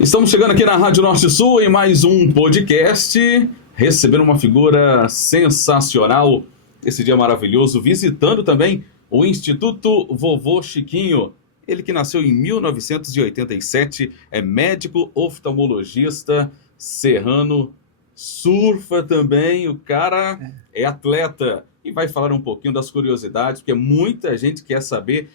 Estamos chegando aqui na Rádio Norte Sul em mais um podcast, recebendo uma figura sensacional esse dia maravilhoso, visitando também o Instituto Vovô Chiquinho. Ele que nasceu em 1987, é médico oftalmologista serrano, surfa também, o cara é atleta e vai falar um pouquinho das curiosidades, porque muita gente quer saber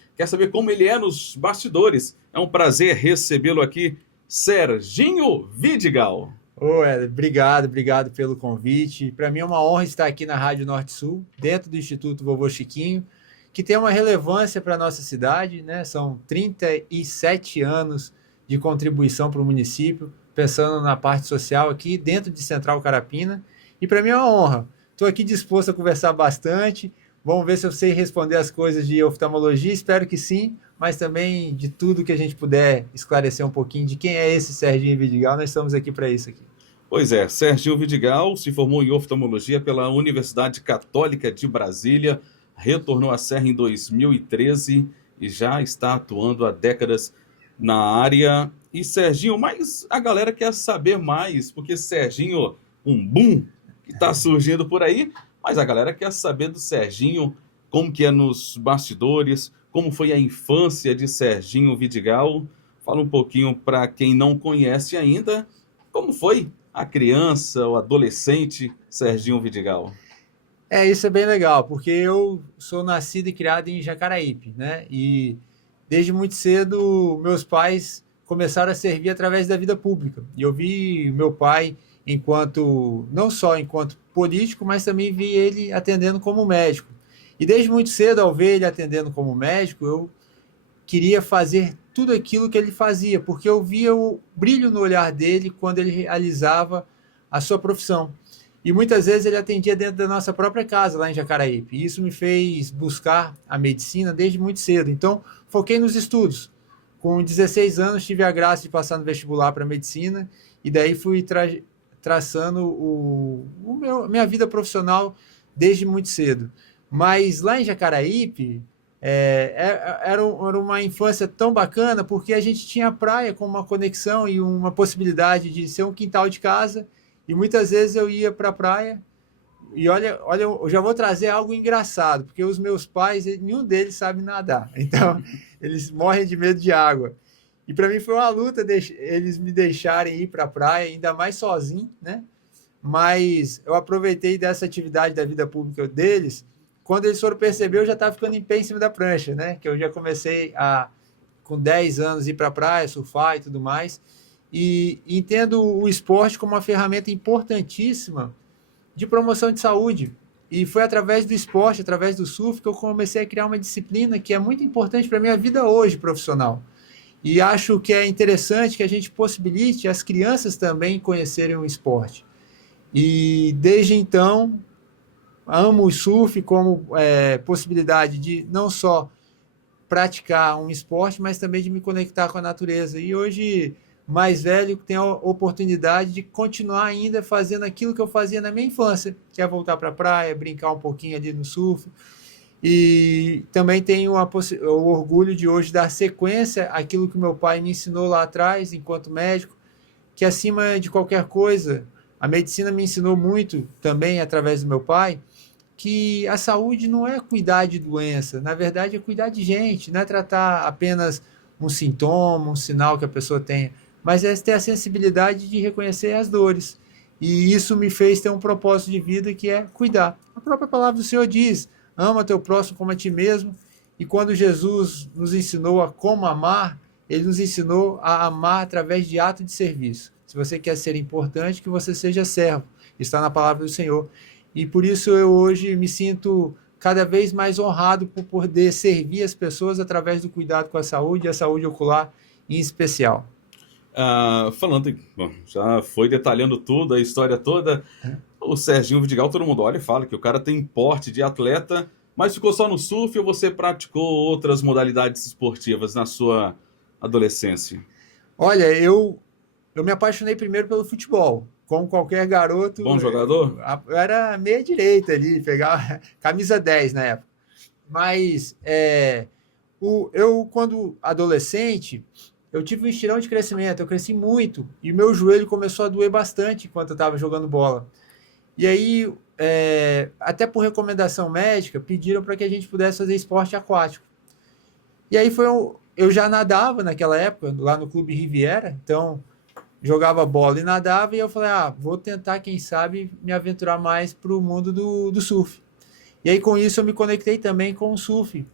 como ele é nos bastidores. É um prazer recebê-lo aqui, Serginho Vidigal. Ô, Éder, obrigado pelo convite. Para mim é uma honra estar aqui na Rádio Norte Sul, dentro do Instituto Vovô Chiquinho, que tem uma relevância para a nossa cidade, né? São 37 anos de contribuição para o município, pensando na parte social aqui dentro de Central Carapina. E para mim é uma honra. Estou aqui disposto a conversar bastante. Vamos ver se eu sei responder as coisas de oftalmologia, espero que sim, mas também de tudo que a gente puder esclarecer um pouquinho de quem é esse Serginho Vidigal, nós estamos aqui para isso aqui. Pois é, Serginho Vidigal se formou em oftalmologia pela Universidade Católica de Brasília, retornou à Serra em 2013 e já está atuando há décadas na área. E Serginho, mas a galera quer saber mais, porque Serginho, um boom que está surgindo por aí, mas a galera quer saber do Serginho, como que é nos bastidores, como foi a infância de Serginho Vidigal. Fala um pouquinho para quem não conhece ainda, como foi a criança, o adolescente Serginho Vidigal. Isso é bem legal, porque eu sou nascido e criado em Jacaraípe, né? E desde muito cedo meus pais começaram a servir através da vida pública. E eu vi meu pai enquanto, não só enquanto político, mas também vi ele atendendo como médico. E desde muito cedo, ao ver ele atendendo como médico, eu queria fazer tudo aquilo que ele fazia, porque eu via o brilho no olhar dele quando ele realizava a sua profissão. E muitas vezes ele atendia dentro da nossa própria casa, lá em Jacaraípe. E isso me fez buscar a medicina desde muito cedo. Então, foquei nos estudos. Com 16 anos, tive a graça de passar no vestibular para medicina, e daí fui traçando minha vida profissional desde muito cedo. Mas lá em Jacaraípe, era uma infância tão bacana, porque a gente tinha a praia com uma conexão e uma possibilidade de ser um quintal de casa, e muitas vezes eu ia para a praia, e olha, eu já vou trazer algo engraçado, porque os meus pais, nenhum deles sabe nadar, então eles morrem de medo de água. E para mim foi uma luta eles me deixarem ir para a praia, ainda mais sozinho, né? Mas eu aproveitei dessa atividade da vida pública deles. Quando eles foram perceber, eu já estava ficando em pé em cima da prancha, né? Que eu já comecei com 10 anos, ir para a praia, surfar e tudo mais. E entendo o esporte como uma ferramenta importantíssima de promoção de saúde. E foi através do esporte, através do surf, que eu comecei a criar uma disciplina que é muito importante para a minha vida hoje profissional. E acho que é interessante que a gente possibilite as crianças também conhecerem o esporte. E desde então, amo o surf como possibilidade de não só praticar um esporte, mas também de me conectar com a natureza. E hoje, mais velho, tenho a oportunidade de continuar ainda fazendo aquilo que eu fazia na minha infância, que é voltar para a praia, brincar um pouquinho ali no surf. E também tenho o orgulho de hoje dar sequência àquilo que meu pai me ensinou lá atrás, enquanto médico, que acima de qualquer coisa, a medicina me ensinou muito também através do meu pai, que a saúde não é cuidar de doença, na verdade é cuidar de gente, não é tratar apenas um sintoma, um sinal que a pessoa tenha, mas é ter a sensibilidade de reconhecer as dores. E isso me fez ter um propósito de vida que é cuidar. A própria palavra do Senhor diz: ama teu próximo como a ti mesmo. E quando Jesus nos ensinou a como amar, ele nos ensinou a amar através de ato de serviço. Se você quer ser importante, que você seja servo. Está na palavra do Senhor. E por isso eu hoje me sinto cada vez mais honrado por poder servir as pessoas através do cuidado com a saúde e a saúde ocular em especial. Bom, já foi detalhando tudo, a história toda. O Serginho Vidigal, todo mundo olha e fala que o cara tem porte de atleta, mas ficou só no surf ou você praticou outras modalidades esportivas na sua adolescência? Olha, eu me apaixonei primeiro pelo futebol. Como qualquer garoto, Bom jogador? eu era meia direita ali, pegava camisa 10 na época. Mas eu, quando adolescente, eu tive um estirão de crescimento, eu cresci muito, e meu joelho começou a doer bastante enquanto eu estava jogando bola. E aí, até por recomendação médica, pediram para que a gente pudesse fazer esporte aquático. E aí eu já nadava naquela época, lá no Clube Riviera, então jogava bola e nadava, e eu falei, vou tentar, quem sabe, me aventurar mais para o mundo do surf. E aí, com isso, eu me conectei também com o surf.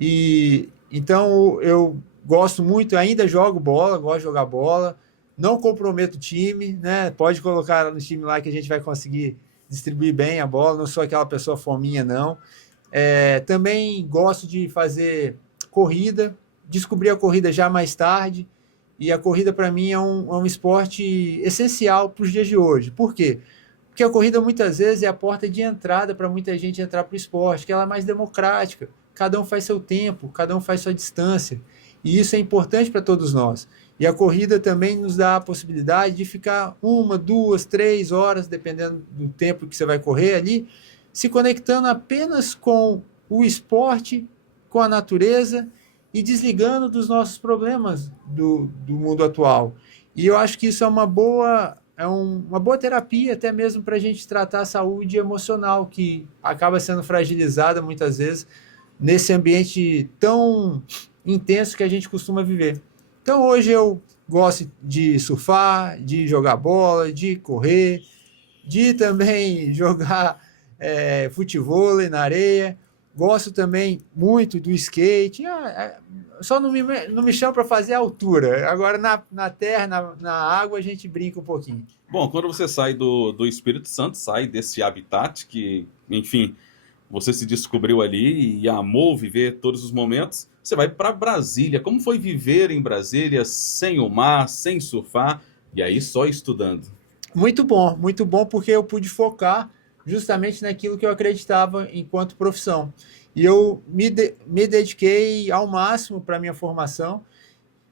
E então eu gosto muito, ainda jogo bola, gosto de jogar bola, não comprometo o time, né? Pode colocar no time lá que a gente vai conseguir distribuir bem a bola, não sou aquela pessoa fominha, não. Também gosto de fazer corrida, descobri a corrida já mais tarde, e a corrida para mim é um esporte essencial para os dias de hoje. Por quê? Porque a corrida muitas vezes é a porta de entrada para muita gente entrar para o esporte, que ela é mais democrática, cada um faz seu tempo, cada um faz sua distância, e isso é importante para todos nós. E a corrida também nos dá a possibilidade de ficar 1, 2, 3 horas, dependendo do tempo que você vai correr ali, se conectando apenas com o esporte, com a natureza e desligando dos nossos problemas do mundo atual. E eu acho que isso é uma boa terapia, até mesmo para a gente tratar a saúde emocional, que acaba sendo fragilizada muitas vezes nesse ambiente tão intenso que a gente costuma viver. Então hoje eu gosto de surfar, de jogar bola, de correr, de também jogar futevôlei na areia. Gosto também muito do skate. Só não me chama para fazer altura. Agora na terra, na água, a gente brinca um pouquinho. Bom, quando você sai do Espírito Santo, sai desse habitat que, enfim, você se descobriu ali e amou viver todos os momentos, você vai para Brasília. Como foi viver em Brasília sem o mar, sem surfar, e aí só estudando? Muito bom, porque eu pude focar justamente naquilo que eu acreditava enquanto profissão. E eu me dediquei ao máximo para a minha formação,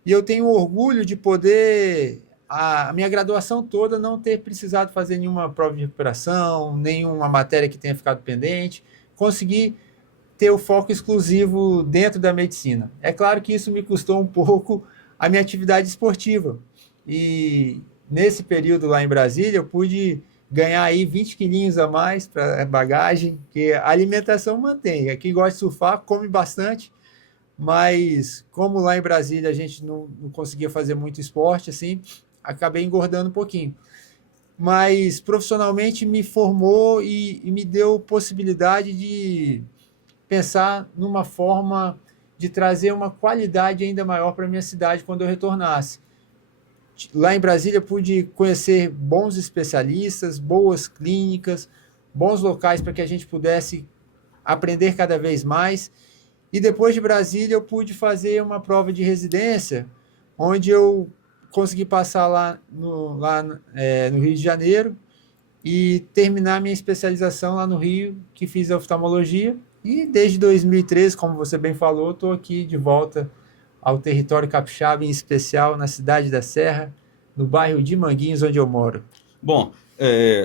e eu tenho orgulho de poder, a minha graduação toda, não ter precisado fazer nenhuma prova de recuperação, nenhuma matéria que tenha ficado pendente, conseguir ter o foco exclusivo dentro da medicina. É claro que isso me custou um pouco a minha atividade esportiva. E nesse período lá em Brasília, eu pude ganhar aí 20 quilinhos a mais para bagagem, que a alimentação mantém. Aqui gosta de surfar, come bastante, mas como lá em Brasília a gente não conseguia fazer muito esporte, assim, acabei engordando um pouquinho. Mas profissionalmente me formou e me deu possibilidade de pensar numa forma de trazer uma qualidade ainda maior para a minha cidade quando eu retornasse. Lá em Brasília pude conhecer bons especialistas, boas clínicas, bons locais para que a gente pudesse aprender cada vez mais. E depois de Brasília eu pude fazer uma prova de residência, onde eu consegui passar lá no Rio de Janeiro e terminar minha especialização lá no Rio, que fiz oftalmologia. E desde 2013, como você bem falou, estou aqui de volta ao território capixaba, em especial na cidade da Serra, no bairro de Manguinhos, onde eu moro. Bom,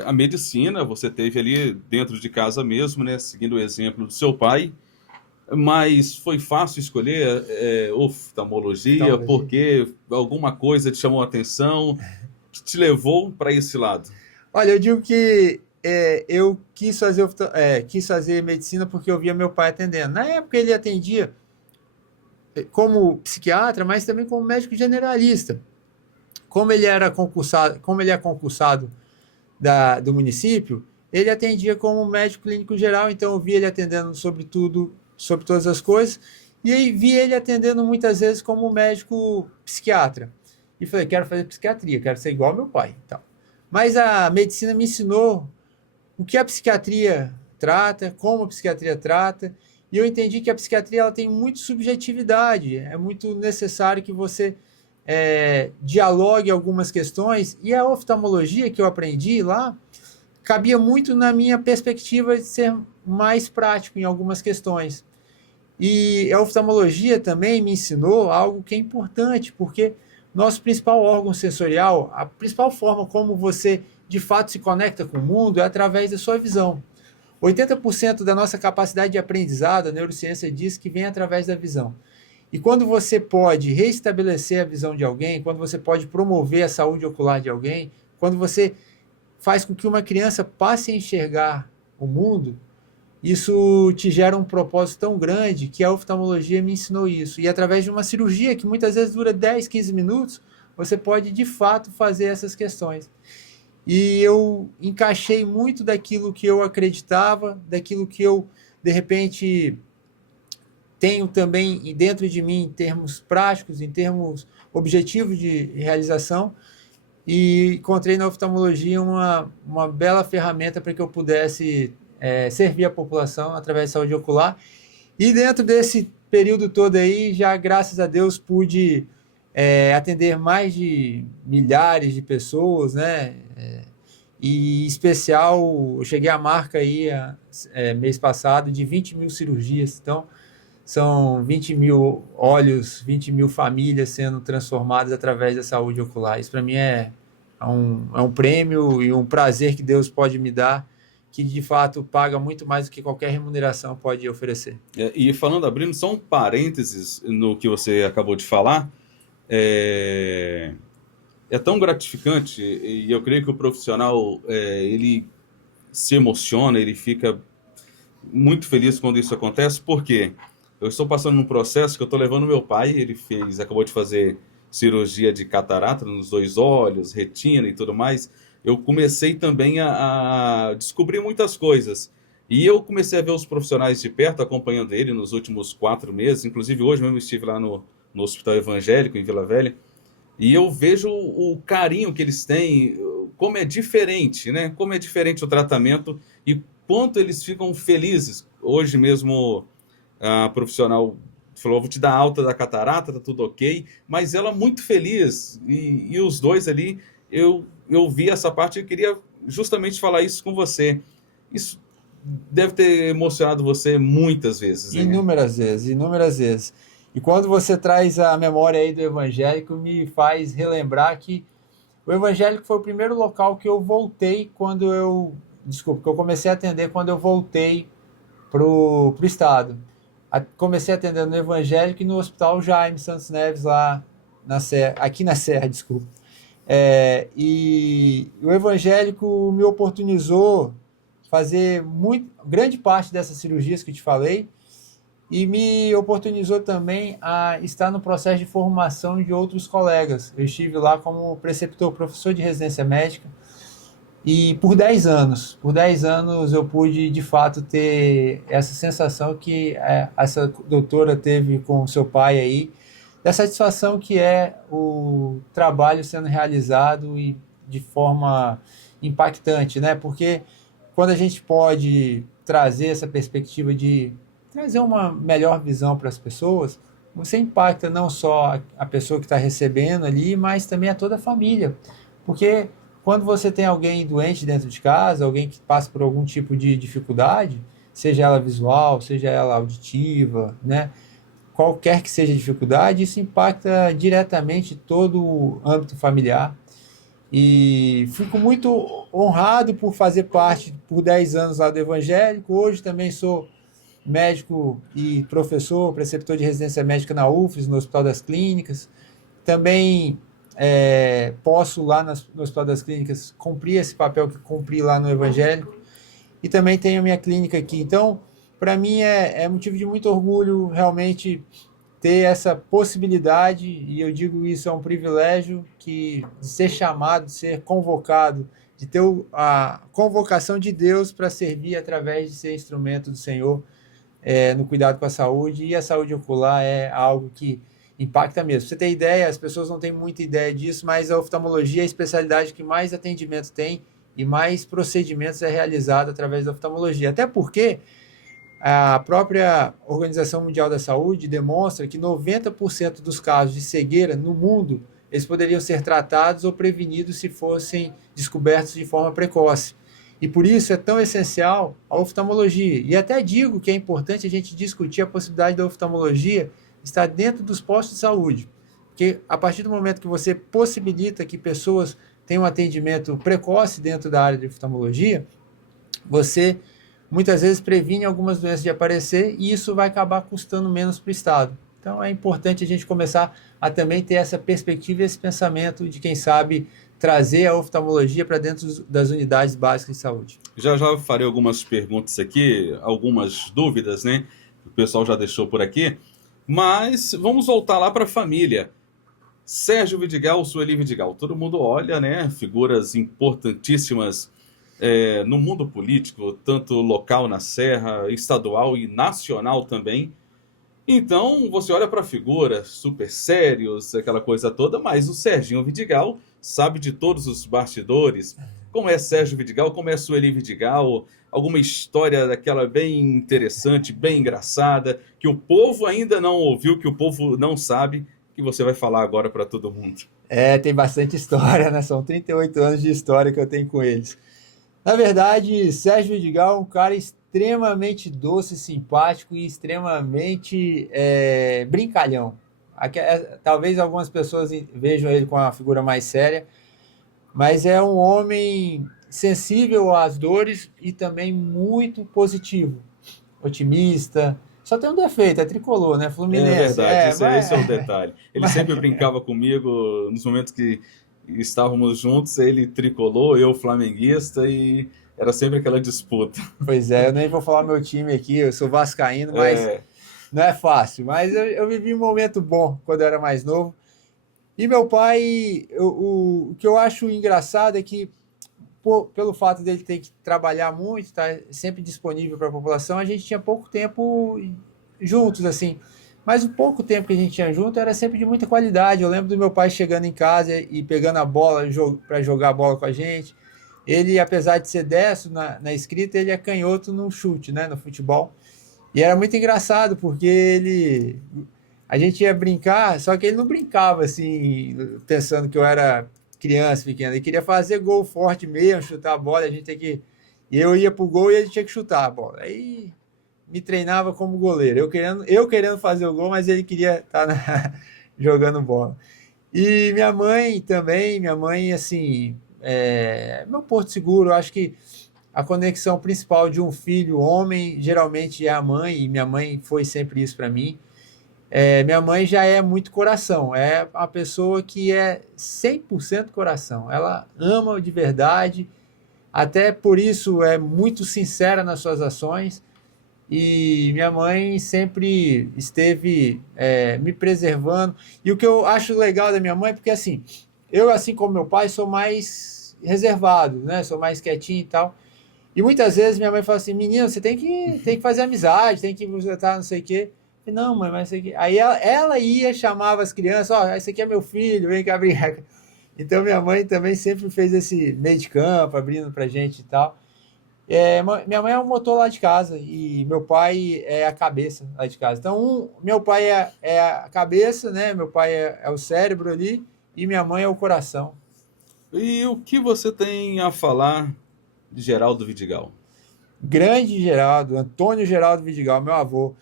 a medicina você teve ali dentro de casa mesmo, né, seguindo o exemplo do seu pai, mas foi fácil escolher oftalmologia, porque alguma coisa te chamou a atenção, que te levou para esse lado? Olha, eu digo que eu quis fazer medicina porque eu via meu pai atendendo. Na época ele atendia como psiquiatra, mas também como médico generalista. Como ele é concursado do município, ele atendia como médico clínico geral, então eu vi ele atendendo sobre tudo, sobre todas as coisas, e aí vi ele atendendo muitas vezes como médico psiquiatra. E falei, quero fazer psiquiatria, quero ser igual ao meu pai. Então. Mas a medicina me ensinou o que a psiquiatria trata, como a psiquiatria trata, e eu entendi que a psiquiatria ela tem muita subjetividade, é muito necessário que você dialogue algumas questões, e a oftalmologia que eu aprendi lá cabia muito na minha perspectiva de ser mais prático em algumas questões. E a oftalmologia também me ensinou algo que é importante, porque nosso principal órgão sensorial, a principal forma como você de fato se conecta com o mundo é através da sua visão. 80% da nossa capacidade de aprendizado, a neurociência diz que vem através da visão. E quando você pode restabelecer a visão de alguém, quando você pode promover a saúde ocular de alguém, quando você faz com que uma criança passe a enxergar o mundo, isso te gera um propósito tão grande que a oftalmologia me ensinou isso. E através de uma cirurgia que muitas vezes dura 10, 15 minutos, você pode de fato fazer essas questões. E eu encaixei muito daquilo que eu acreditava, daquilo que eu, de repente, tenho também dentro de mim em termos práticos, em termos objetivos de realização, e encontrei na oftalmologia uma bela ferramenta para que eu pudesse servir a população através de saúde ocular. E dentro desse período todo aí, já graças a Deus pude atender mais de milhares de pessoas, né? E em especial, eu cheguei à marca aí mês passado de 20 mil cirurgias. Então, são 20 mil olhos, 20 mil famílias sendo transformadas através da saúde ocular. Isso para mim é um prêmio e um prazer que Deus pode me dar, que de fato paga muito mais do que qualquer remuneração pode oferecer. E falando, abrindo só um parênteses no que você acabou de falar, é tão gratificante, e eu creio que o profissional, ele se emociona, ele fica muito feliz quando isso acontece, porque eu estou passando num processo que eu estou levando meu pai, ele acabou de fazer cirurgia de catarata nos 2 olhos, retina e tudo mais. Eu comecei também a descobrir muitas coisas. E eu comecei a ver os profissionais de perto, acompanhando ele nos últimos 4 meses. Inclusive, hoje mesmo estive lá no Hospital Evangélico, em Vila Velha. E eu vejo o carinho que eles têm, como é diferente, né? Como é diferente o tratamento e quanto eles ficam felizes. Hoje mesmo, a profissional falou, vou te dar alta da catarata, tá tudo ok. Mas ela muito feliz. E os dois ali, eu vi essa parte e queria justamente falar isso com você. Isso deve ter emocionado você muitas vezes, né? Inúmeras vezes, inúmeras vezes. E quando você traz a memória aí do evangélico, me faz relembrar que o evangélico foi o primeiro local que eu voltei quando eu... Desculpa, que eu comecei a atender quando eu voltei pro estado. Comecei a atender no evangélico e no Hospital Jaime Santos Neves, lá na Serra, aqui na Serra, desculpa. E o evangélico me oportunizou fazer grande parte dessas cirurgias que eu te falei, e me oportunizou também a estar no processo de formação de outros colegas. Eu estive lá como preceptor, professor de residência médica, e por 10 anos eu pude de fato ter essa sensação que essa doutora teve com o seu pai aí, da satisfação que é o trabalho sendo realizado e de forma impactante, né? Porque quando a gente pode trazer essa perspectiva de trazer uma melhor visão para as pessoas, você impacta não só a pessoa que está recebendo ali, mas também a toda a família. Porque quando você tem alguém doente dentro de casa, alguém que passa por algum tipo de dificuldade, seja ela visual, seja ela auditiva, né? Qualquer que seja a dificuldade, isso impacta diretamente todo o âmbito familiar. E fico muito honrado por fazer parte por 10 anos lá do evangélico. Hoje também sou médico e professor, preceptor de residência médica na UFES, no Hospital das Clínicas. Também posso lá no Hospital das Clínicas cumprir esse papel que cumpri lá no evangélico. E também tenho a minha clínica aqui. Então, para mim é motivo de muito orgulho realmente ter essa possibilidade, e eu digo isso, é um privilégio de ser chamado, de ser convocado, de ter a convocação de Deus para servir através de ser instrumento do Senhor no cuidado com a saúde, e a saúde ocular é algo que impacta mesmo. Pra você ter ideia, as pessoas não têm muita ideia disso, mas a oftalmologia é a especialidade que mais atendimento tem e mais procedimentos é realizado através da oftalmologia. Até porque a própria Organização Mundial da Saúde demonstra que 90% dos casos de cegueira no mundo, eles poderiam ser tratados ou prevenidos se fossem descobertos de forma precoce. E por isso é tão essencial a oftalmologia. E até digo que é importante a gente discutir a possibilidade da oftalmologia estar dentro dos postos de saúde. Porque a partir do momento que você possibilita que pessoas tenham um atendimento precoce dentro da área de oftalmologia, você muitas vezes previne algumas doenças de aparecer, e isso vai acabar custando menos para o Estado. Então é importante a gente começar a também ter essa perspectiva e esse pensamento de, quem sabe, trazer a oftalmologia para dentro das unidades básicas de saúde. Já já farei algumas perguntas aqui, algumas dúvidas, né? Que o pessoal já deixou por aqui. Mas vamos voltar lá para a família. Sérgio Vidigal, Sueli Vidigal. Todo mundo olha, né? Figuras importantíssimas no mundo político, tanto local na Serra, estadual e nacional também. Então, você olha para figuras super sérios, aquela coisa toda, mas o Serginho Vidigal sabe de todos os bastidores. Como é Sérgio Vidigal, como é Sueli Vidigal, alguma história daquela bem interessante, bem engraçada, que o povo ainda não ouviu, que o povo não sabe, que você vai falar agora para todo mundo. Tem bastante história, né? São 38 anos de história que eu tenho com eles. Na verdade, Sérgio Vidigal é um cara extremamente doce, simpático e extremamente brincalhão. Talvez algumas pessoas vejam ele com uma figura mais séria, mas é um homem sensível às dores e também muito positivo, otimista. Só tem um defeito, é tricolor, né? É Fluminense. verdade, esse é o detalhe. Ele sempre brincava comigo nos momentos que estávamos juntos, ele tricolor, eu flamenguista, e era sempre aquela disputa. Pois é, eu nem vou falar meu time aqui, eu sou vascaíno, mas É, não é fácil. Mas eu vivi um momento bom quando eu era mais novo. E meu pai, o que eu acho engraçado é que, pelo fato dele ter que trabalhar muito, estar sempre disponível para a população, a gente tinha pouco tempo juntos, assim. Mas o pouco tempo que a gente tinha junto era sempre de muita qualidade. Eu lembro do meu pai chegando em casa e pegando a bola para jogar a bola com a gente. Ele, apesar de ser destro na escrita, ele é canhoto no chute, né, no futebol. E era muito engraçado, porque a gente ia brincar, só que ele não brincava assim, pensando que eu era criança pequena. Ele queria fazer gol forte mesmo, chutar a bola, e eu ia pro gol e ele tinha que chutar a bola. Aí me treinava como goleiro. Eu querendo fazer o gol, mas ele queria estar jogando bola. E minha mãe, assim, meu porto seguro. Eu acho que a conexão principal de um filho homem geralmente é a mãe, e minha mãe foi sempre isso para mim. Minha mãe já é muito coração, é a pessoa que é 100% coração. Ela ama de verdade, até por isso é muito sincera nas suas ações. E minha mãe sempre esteve me preservando. E o que eu acho legal da minha mãe, porque assim, eu, assim como meu pai, sou mais reservado, né? Sou mais quietinho e tal. E muitas vezes minha mãe fala assim: menino, você tem que fazer amizade, tem que estar não sei o quê. Eu, não, mãe, mas isso aqui. Aí ela ia, chamava as crianças: ó, esse aqui é meu filho, vem cá brincar. Então minha mãe também sempre fez esse meio de campo, abrindo pra gente e tal. Minha mãe é o motor lá de casa e meu pai é a cabeça lá de casa. Então, meu pai é a cabeça, né? Meu pai é o cérebro ali e minha mãe é o coração. e o que você tem a falar de Geraldo Vidigal? Grande Geraldo, Antônio Geraldo Vidigal, meu avô.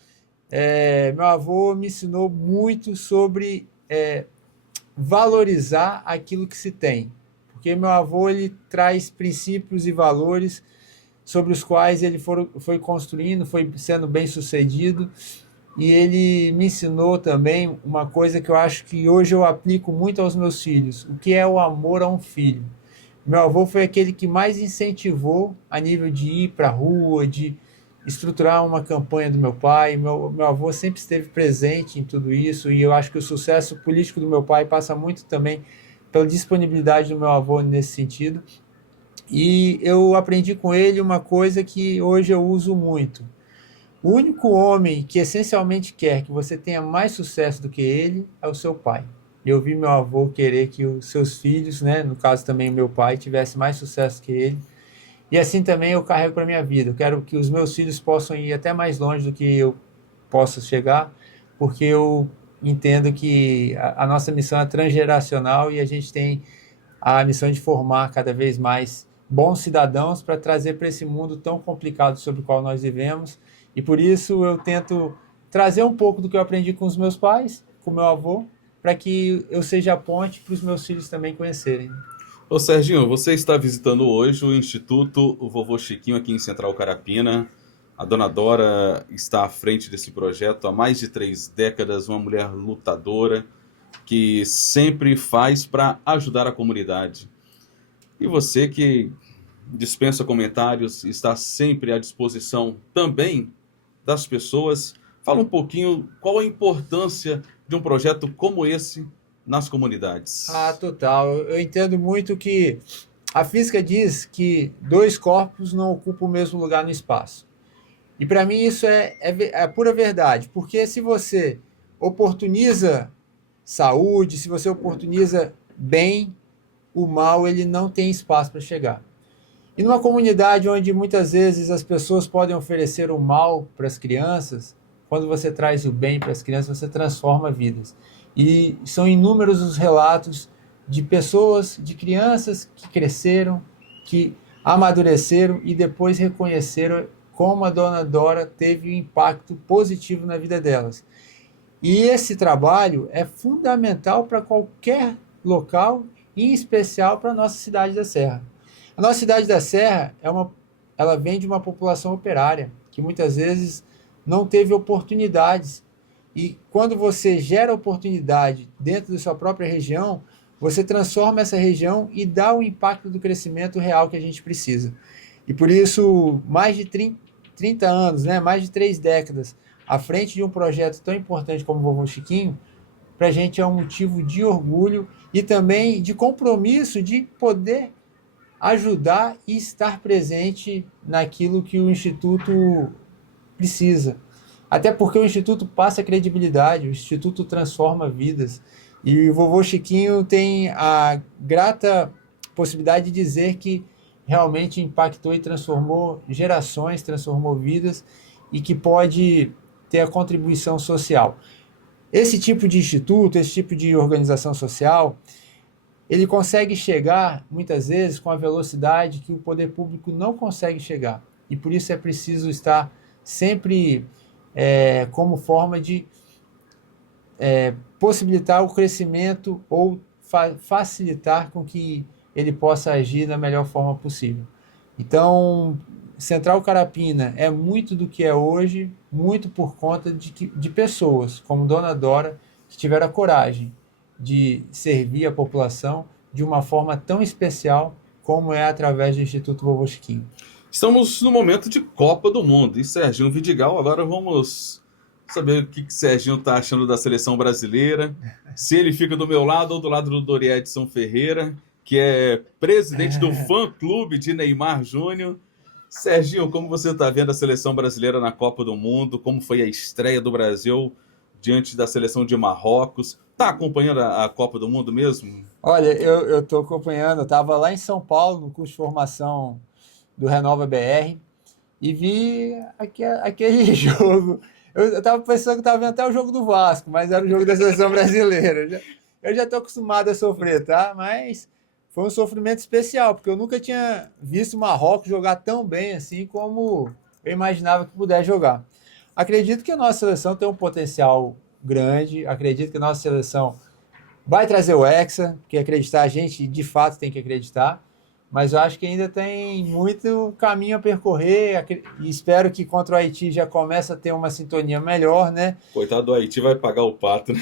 Meu avô me ensinou muito sobre valorizar aquilo que se tem. Porque meu avô, ele traz princípios e valores sobre os quais ele foi construindo, foi sendo bem sucedido. E ele me ensinou também uma coisa que eu acho que hoje eu aplico muito aos meus filhos: o que é o amor a um filho. Meu avô foi aquele que mais incentivou a nível de ir para a rua, de estruturar uma campanha do meu pai. Meu avô sempre esteve presente em tudo isso, e eu acho que o sucesso político do meu pai passa muito também pela disponibilidade do meu avô nesse sentido. E eu aprendi com ele uma coisa que hoje eu uso muito: o único homem que essencialmente quer que você tenha mais sucesso do que ele é o seu pai. Eu vi meu avô querer que os seus filhos, né, no caso também o meu pai, tivesse mais sucesso que ele. E assim também eu carrego para a minha vida. Eu quero que os meus filhos possam ir até mais longe do que eu possa chegar, porque eu entendo que a nossa missão é transgeracional e a gente tem a missão de formar cada vez mais bons cidadãos para trazer para esse mundo tão complicado sobre o qual nós vivemos. E por isso eu tento trazer um pouco do que eu aprendi com os meus pais, com meu avô, para que eu seja a ponte para os meus filhos também conhecerem. Ô Serginho, você está visitando hoje o Instituto Vovô Chiquinho aqui em Central Carapina, A dona Dora está à frente desse projeto há mais de 3 décadas, uma mulher lutadora que sempre faz para ajudar a comunidade. E você que dispensa comentários, está sempre à disposição também das pessoas. Fala um pouquinho qual a importância de um projeto como esse nas comunidades. Ah, total. Eu entendo muito que a física diz que dois corpos não ocupam o mesmo lugar no espaço. E para mim isso é pura verdade, porque se você oportuniza saúde, se você oportuniza bem, o mal ele não tem espaço para chegar. E numa comunidade onde muitas vezes as pessoas podem oferecer o mal para as crianças, quando você traz o bem para as crianças, você transforma vidas. E são inúmeros os relatos de pessoas, de crianças que cresceram, que amadureceram e depois reconheceram como a Dona Dora teve um impacto positivo na vida delas. E esse trabalho é fundamental para qualquer local, em especial para a nossa cidade da Serra. A nossa cidade da Serra ela vem de uma população operária, que muitas vezes não teve oportunidades. E quando você gera oportunidade dentro da sua própria região, você transforma essa região e dá o impacto do crescimento real que a gente precisa. E por isso, mais de 30 anos, né, mais de 3 décadas, à frente de um projeto tão importante como o Vovô Chiquinho, para a gente é um motivo de orgulho e também de compromisso de poder ajudar e estar presente naquilo que o Instituto precisa. Até porque o Instituto passa credibilidade, o Instituto transforma vidas. E o Vovô Chiquinho tem a grata possibilidade de dizer que realmente impactou e transformou gerações, transformou vidas e que pode ter a contribuição social. Esse tipo de instituto, esse tipo de organização social, ele consegue chegar, muitas vezes, com a velocidade que o poder público não consegue chegar. E por isso é preciso estar sempre como forma de possibilitar o crescimento ou facilitar com que ele possa agir da melhor forma possível. Então, Central Carapina é muito do que é hoje, muito por conta de pessoas como Dona Dora, que tiveram a coragem de servir a população de uma forma tão especial como é através do Instituto Vovô Chiquinho. Estamos no momento de Copa do Mundo e Serginho Vidigal, agora vamos saber o que Serginho está achando da seleção brasileira, se ele fica do meu lado ou do lado do Doriedson Ferreira, que é presidente do fã-clube de Neymar Júnior. Serginho, como você está vendo a seleção brasileira na Copa do Mundo? Como foi a estreia do Brasil diante da seleção de Marrocos? Está acompanhando a Copa do Mundo mesmo? Olha, eu estou acompanhando, eu estava lá em São Paulo, no curso de formação do Renova BR, e vi aquele jogo. Eu estava pensando que estava vendo até o jogo do Vasco, mas era o jogo da seleção brasileira. Eu já estou acostumado a sofrer, tá? Mas foi um sofrimento especial, porque eu nunca tinha visto o Marrocos jogar tão bem assim como eu imaginava que pudesse jogar. Acredito que a nossa seleção tem um potencial grande, acredito que a nossa seleção vai trazer o Hexa, que acreditar a gente de fato tem que acreditar, mas eu acho que ainda tem muito caminho a percorrer e espero que contra o Haiti já comece a ter uma sintonia melhor, né? Coitado do Haiti, vai pagar o pato, né?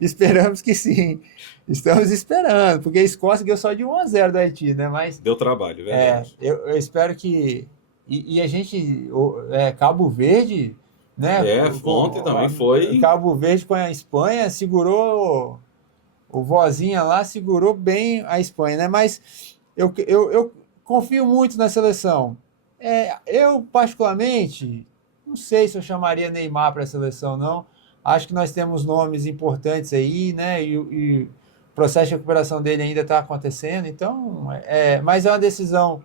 Esperamos que sim. Estamos esperando, porque a Escócia ganhou só de 1-0 do Haiti, né? Mas deu trabalho, verdade. Eu espero que... E a gente... Cabo Verde, né? Ontem também foi... Cabo Verde com a Espanha segurou... O Vozinha lá segurou bem a Espanha, né? Mas eu confio muito na seleção. Eu, particularmente, não sei se eu chamaria Neymar para a seleção, não. Acho que nós temos nomes importantes aí, né? E o processo de recuperação dele ainda está acontecendo. Então, mas é uma decisão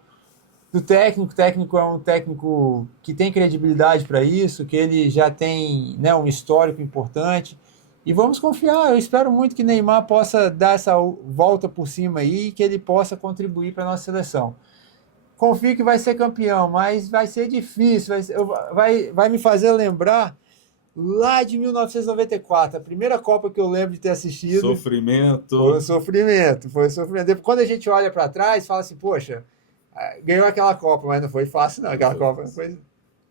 do técnico. O técnico é um técnico que tem credibilidade para isso, que ele já tem, né, um histórico importante. E vamos confiar, eu espero muito que Neymar possa dar essa volta por cima aí e que ele possa contribuir para a nossa seleção. Confio que vai ser campeão, mas vai ser difícil, vai me fazer lembrar lá de 1994, a primeira Copa que eu lembro de ter assistido. Sofrimento. Foi sofrimento. Depois, quando a gente olha para trás, fala assim, poxa, ganhou aquela Copa, mas não foi fácil não, aquela Copa não foi...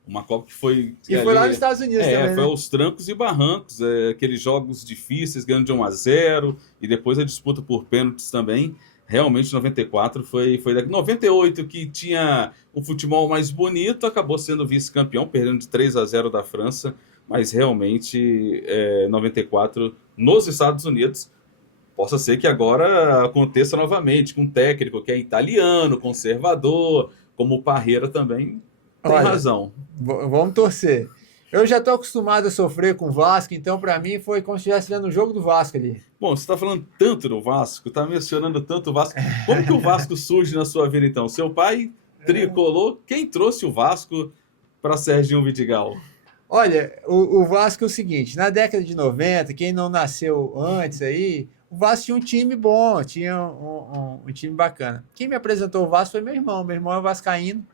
Uma Copa que foi... E foi lá nos Estados Unidos também, foi né? aos trancos e barrancos, aqueles jogos difíceis, ganhando de 1-0, e depois a disputa por pênaltis também. Realmente, 94 foi 98, que tinha um futebol mais bonito, acabou sendo vice-campeão, perdendo de 3-0 da França, mas realmente, 94 nos Estados Unidos, possa ser que agora aconteça novamente, com um técnico que é italiano, conservador, como o Parreira também tem Olha, razão. vamos torcer. Eu já estou acostumado a sofrer com o Vasco, então para mim foi como se estivesse vendo o jogo do Vasco ali. Bom, você está falando tanto do Vasco, está mencionando tanto o Vasco. Como que o Vasco surge na sua vida, então? Seu pai tricolor, quem trouxe o Vasco para Serginho Vidigal? Olha, o Vasco é o seguinte, na década de 90, quem não nasceu antes aí, o Vasco tinha um time bom, tinha um time bacana. Quem me apresentou o Vasco foi meu irmão é vascaíno,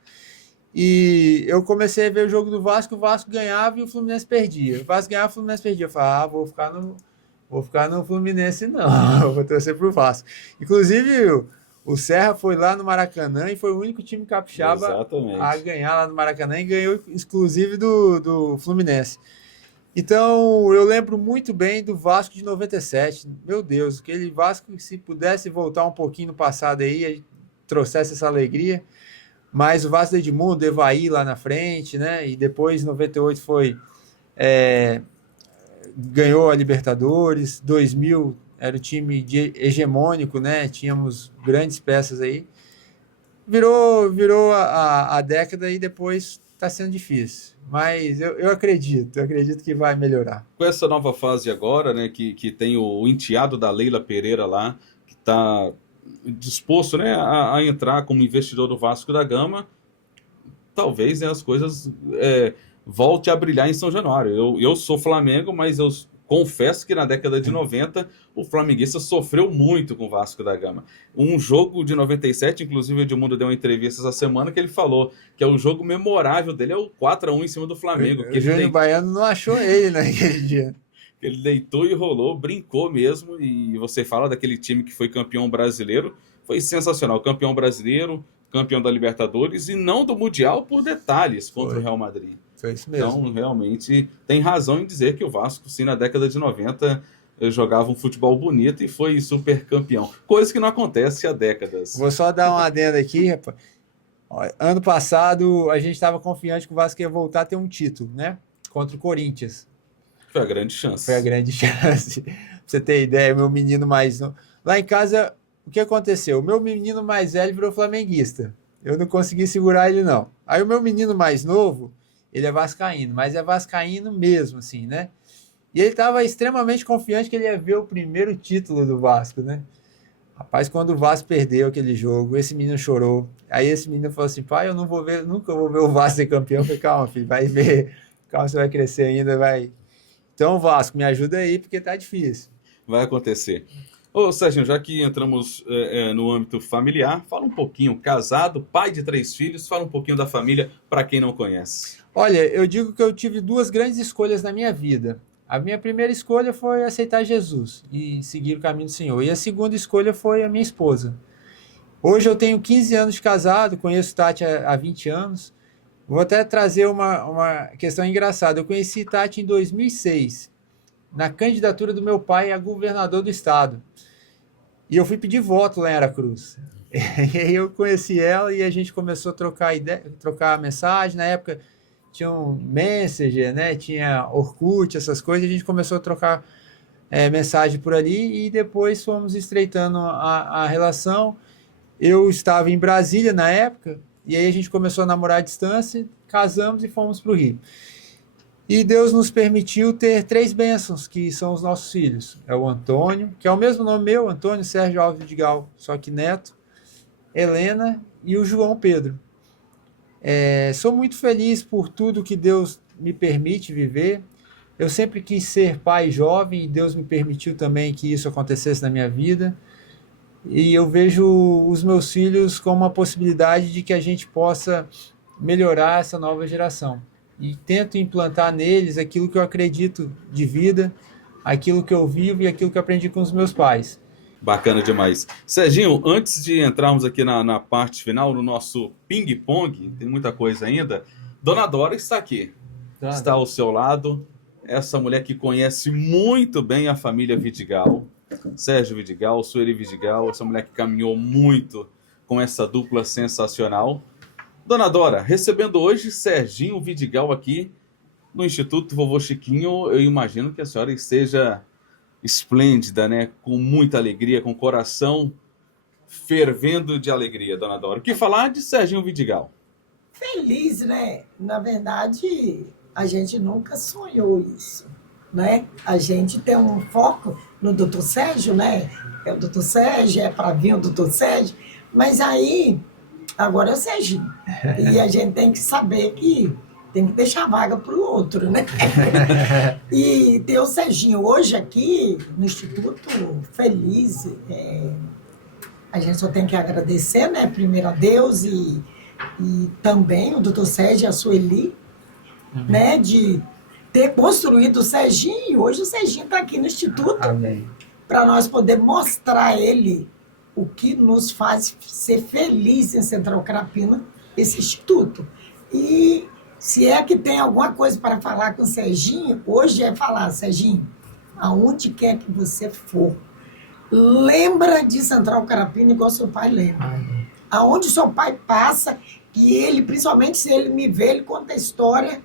e eu comecei a ver o jogo do Vasco, o Vasco ganhava e o Fluminense perdia. O Vasco ganhava e o Fluminense perdia. Eu falei, vou ficar no Fluminense não, eu vou torcer pro Vasco. Inclusive, o Serra foi lá no Maracanã e foi o único time capixaba a Exatamente. ganhar lá no Maracanã e ganhou exclusive do Fluminense. Então, eu lembro muito bem do Vasco de 97. Meu Deus, aquele Vasco, se pudesse voltar um pouquinho no passado aí, trouxesse essa alegria. Mas o Vasco do Edmundo, Evaí lá na frente, né? E depois, em 98, ganhou a Libertadores. 2000 era o time hegemônico, né? Tínhamos grandes peças aí. Virou a década e depois está sendo difícil. Mas eu acredito que vai melhorar. Com essa nova fase agora, né, que tem o enteado da Leila Pereira lá, que está disposto, né, a entrar como investidor do Vasco da Gama, talvez, né, as coisas volte a brilhar em São Januário. Eu sou Flamengo, mas eu confesso que na década de 90 o flamenguista sofreu muito com o Vasco da Gama. Um jogo de 97, inclusive o Edmundo deu uma entrevista essa semana que ele falou que é o jogo memorável dele, é o 4-1 em cima do Flamengo. O Júnior Baiano não achou ele naquele dia. Ele deitou e rolou, brincou mesmo, e você fala daquele time que foi campeão brasileiro, foi sensacional, campeão brasileiro, campeão da Libertadores e não do Mundial por detalhes contra o Real Madrid. Foi isso mesmo. Então, realmente, tem razão em dizer que o Vasco, sim, na década de 90, jogava um futebol bonito e foi super campeão. Coisa que não acontece há décadas. Vou só dar uma adenda aqui, rapaz. Ano passado, a gente estava confiante que o Vasco ia voltar a ter um título, né? Contra o Corinthians. Foi a grande chance. Foi a grande chance. Pra você ter ideia, meu menino mais novo. Lá em casa, o que aconteceu? O meu menino mais velho virou flamenguista. Eu não consegui segurar ele, não. Aí o meu menino mais novo, ele é vascaíno, mas é vascaíno mesmo, assim, né? E ele estava extremamente confiante que ele ia ver o primeiro título do Vasco, né? Rapaz, quando o Vasco perdeu aquele jogo, esse menino chorou. Aí esse menino falou assim, pai, eu não vou ver, nunca vou ver o Vasco ser campeão. Eu falei, calma, filho, vai ver. Calma, você vai crescer ainda, vai. Então, Vasco, me ajuda aí, porque tá difícil. Vai acontecer. Ô, Sérgio, já que entramos no âmbito familiar, fala um pouquinho, casado, pai de 3 filhos, fala um pouquinho da família para quem não conhece. Olha, eu digo que eu tive 2 grandes escolhas na minha vida. A minha primeira escolha foi aceitar Jesus e seguir o caminho do Senhor. E a segunda escolha foi a minha esposa. Hoje eu tenho 15 anos de casado, conheço Tati há 20 anos. Vou até trazer uma questão engraçada. Eu conheci Tati em 2006, na candidatura do meu pai a governador do estado. E eu fui pedir voto lá em Aracruz. E aí eu conheci ela e a gente começou a trocar mensagem. Na época tinha um Messenger, né? Tinha Orkut, essas coisas. A gente começou a trocar mensagem por ali e depois fomos estreitando a relação. Eu estava em Brasília na época e aí a gente começou a namorar à distância, casamos e fomos para o Rio. E Deus nos permitiu ter 3 bênçãos, que são os nossos filhos. É o Antônio, que é o mesmo nome meu, Antônio Sérgio Alves Vidigal, só que neto, Helena e o João Pedro. Sou muito feliz por tudo que Deus me permite viver. Eu sempre quis ser pai jovem e Deus me permitiu também que isso acontecesse na minha vida. E eu vejo os meus filhos como uma possibilidade de que a gente possa melhorar essa nova geração. E tento implantar neles aquilo que eu acredito de vida, aquilo que eu vivo e aquilo que eu aprendi com os meus pais. Bacana demais. Serginho, antes de entrarmos aqui na parte final, no nosso ping-pong, tem muita coisa ainda, Dona Dora está aqui, está ao seu lado, essa mulher que conhece muito bem a família Vidigal, Sérgio Vidigal, Sueli Vidigal, essa mulher que caminhou muito com essa dupla sensacional. Dona Dora, recebendo hoje Serginho Vidigal aqui no Instituto Vovô Chiquinho, eu imagino que a senhora esteja esplêndida, né? Com muita alegria, com o coração fervendo de alegria, Dona Dora. O que falar de Serginho Vidigal? Feliz, né? Na verdade, a gente nunca sonhou isso, né? A gente tem um foco no doutor Sérgio, né? É o doutor Sérgio, é para vir o doutor Sérgio, mas aí, agora é o Serginho. E a gente tem que saber que tem que deixar vaga para o outro, né? E ter o Serginho hoje aqui no Instituto, feliz, a gente só tem que agradecer, né? Primeiro a Deus e também o doutor Sérgio e a Sueli, né? De ter construído o Serginho, e hoje o Serginho está aqui no Instituto para nós poder mostrar a ele o que nos faz ser feliz em Central Carapina, esse Instituto. E se é que tem alguma coisa para falar com o Serginho, hoje é falar, Serginho, aonde quer que você for, lembra de Central Carapina igual seu pai lembra. Aonde seu pai passa, que ele, principalmente se ele me vê, ele conta a história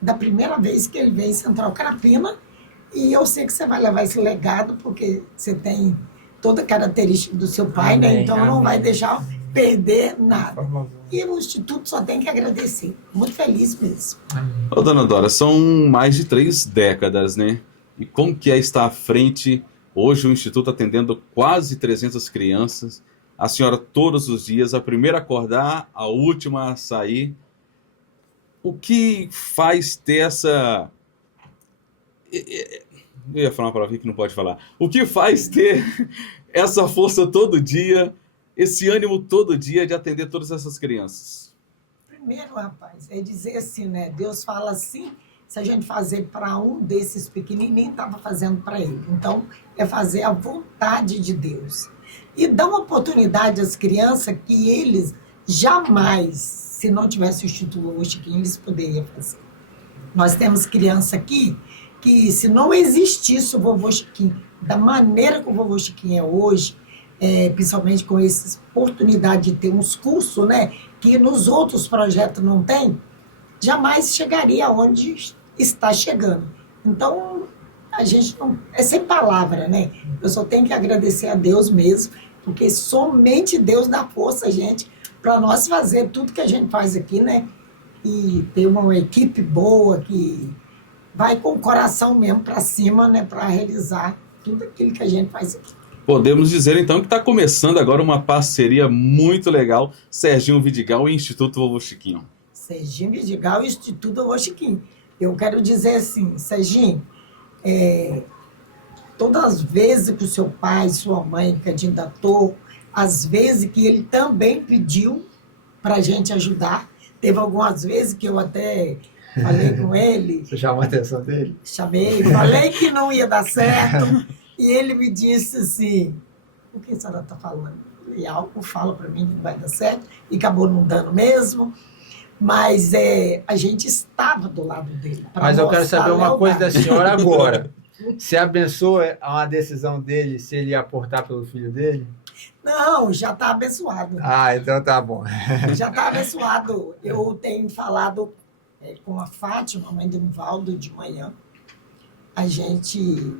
da primeira vez que ele veio em Central Carapina, e eu sei que você vai levar esse legado, porque você tem toda a característica do seu pai, né? Então não vai deixar perder nada. E o Instituto só tem que agradecer. Muito feliz mesmo. Ô, Dona Dora, são mais de 3 décadas, né? E como que é estar à frente, hoje o Instituto atendendo quase 300 crianças, a senhora todos os dias, a primeira a acordar, a última a sair. O que faz ter essa... Eu ia falar uma palavra que não pode falar. O que faz ter essa força todo dia, esse ânimo todo dia de atender todas essas crianças? Primeiro, rapaz, é dizer assim, né? Deus fala assim, se a gente fazer para um desses pequenininhos, estava fazendo para ele. Então, é fazer a vontade de Deus. E dar uma oportunidade às crianças que eles jamais, se não tivesse o Instituto Vovô Chiquinho, eles poderiam fazer. Nós temos criança aqui que, se não existisse o Vovô Chiquinho, da maneira que o Vovô Chiquinho é hoje, principalmente com essa oportunidade de ter uns cursos, né, que nos outros projetos não tem, jamais chegaria onde está chegando. Então, a gente não... É sem palavra, né? Eu só tenho que agradecer a Deus mesmo, porque somente Deus dá força a gente para nós fazer tudo que a gente faz aqui, né? E ter uma equipe boa que vai com o coração mesmo para cima, né? Para realizar tudo aquilo que a gente faz aqui. Podemos dizer, então, que está começando agora uma parceria muito legal, Serginho Vidigal e Instituto Vovô Chiquinho. Serginho Vidigal e Instituto Vovô Chiquinho. Eu quero dizer assim, Serginho, todas as vezes que o seu pai, sua mãe candidatou, às vezes que ele também pediu para a gente ajudar, teve algumas vezes que eu até falei com ele. Você chamou a atenção dele? Chamei, falei que não ia dar certo, e ele me disse assim, o que a senhora está falando? E algo fala para mim que não vai dar certo, e acabou não dando mesmo. Mas a gente estava do lado dele. Mas eu quero saber uma coisa da senhora agora. Você abençoa uma decisão dele se ele aportar pelo filho dele? Não, já está abençoado. Ah, então tá bom. Já está abençoado. Eu tenho falado com a Fátima, a mãe do Nivaldo, de manhã. A gente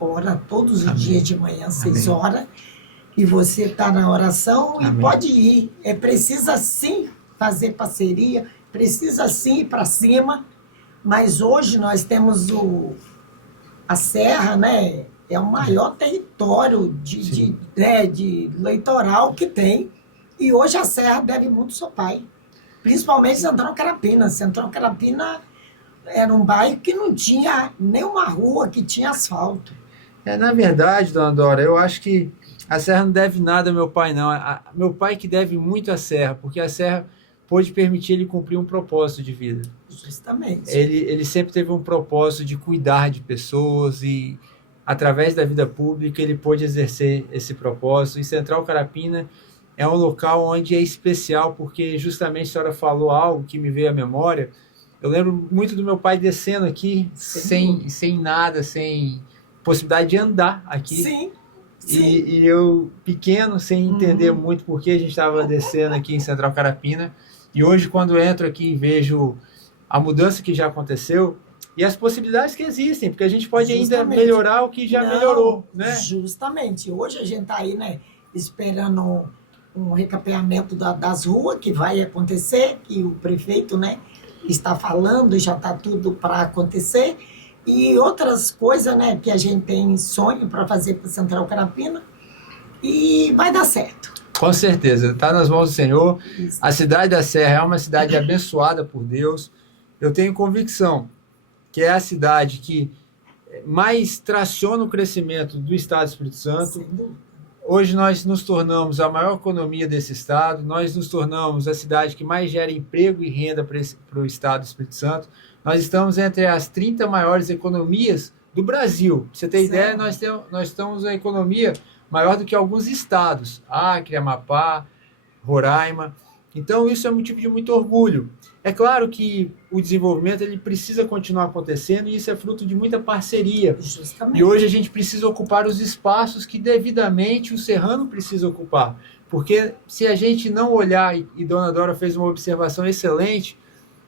ora todos os dias de manhã, 6 horas. E você está na oração e pode ir. Precisa sim fazer parceria, precisa sim ir para cima, mas hoje nós temos a Serra, né? É o maior território de leitoral que tem, e hoje a Serra deve muito ao seu pai, principalmente Central Carapina. Central Carapina era um bairro que não tinha nenhuma rua que tinha asfalto. Na verdade, Dona Dora, eu acho que a Serra não deve nada ao meu pai, não. Meu pai que deve muito à Serra, porque a Serra pôde permitir ele cumprir um propósito de vida. Justamente. Ele sempre teve um propósito de cuidar de pessoas e, através da vida pública, ele pôde exercer esse propósito. E Central Carapina é um local onde é especial, porque justamente a senhora falou algo que me veio à memória. Eu lembro muito do meu pai descendo aqui sem nada, sem possibilidade de andar aqui. Sim, sim. E eu, pequeno, sem entender muito por que a gente estava descendo aqui em Central Carapina. E hoje, quando eu entro aqui e vejo a mudança que já aconteceu e as possibilidades que existem, porque a gente pode ainda melhorar o que já melhorou, né? Justamente. Hoje a gente está aí, né, esperando um recapeamento das ruas que vai acontecer, que o prefeito, né, está falando, já está tudo para acontecer. E outras coisas, né, que a gente tem sonho para fazer para Central Carapina. E vai dar certo. Com certeza, está nas mãos do Senhor. Isso. A cidade da Serra é uma cidade abençoada por Deus. Eu tenho convicção que é a cidade que mais traciona o crescimento do Estado do Espírito Santo. Hoje nós nos tornamos a maior economia desse estado, nós nos tornamos a cidade que mais gera emprego e renda para o Estado do Espírito Santo. Nós estamos entre as 30 maiores economias do Brasil. Pra você ter ideia, nós estamos a economia maior do que alguns estados, Acre, Amapá, Roraima. Então isso é motivo de muito orgulho. É claro que o desenvolvimento ele precisa continuar acontecendo e isso é fruto de muita parceria. Justamente. E hoje a gente precisa ocupar os espaços que devidamente o serrano precisa ocupar. Porque se a gente não olhar, e Dona Dora fez uma observação excelente,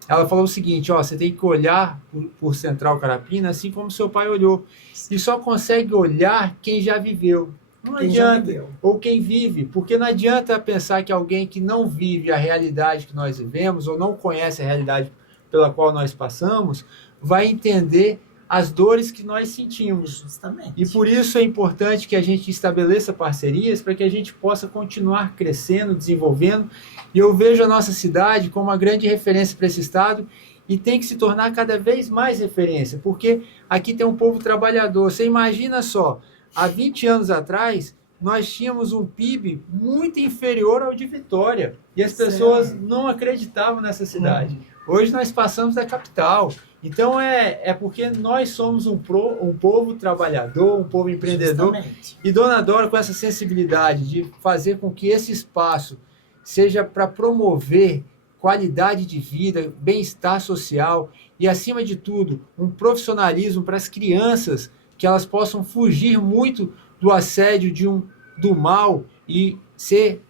ela falou o seguinte, ó, você tem que olhar por Central Carapina assim como seu pai olhou. E só consegue olhar quem já viveu. Não adianta, ou quem vive, porque não adianta pensar que alguém que não vive a realidade que nós vivemos, ou não conhece a realidade pela qual nós passamos, vai entender as dores que nós sentimos. Justamente. E por isso é importante que a gente estabeleça parcerias para que a gente possa continuar crescendo, desenvolvendo. E eu vejo a nossa cidade como uma grande referência para esse estado e tem que se tornar cada vez mais referência, porque aqui tem um povo trabalhador. Você imagina só, há 20 anos atrás, nós tínhamos um PIB muito inferior ao de Vitória. E as pessoas não acreditavam nessa cidade. Hoje nós passamos da capital. Então é porque nós somos um povo trabalhador, um povo empreendedor. Justamente. E Dona Dora, com essa sensibilidade de fazer com que esse espaço seja para promover qualidade de vida, bem-estar social e, acima de tudo, um profissionalismo para as crianças, que elas possam fugir muito do assédio do mal e ser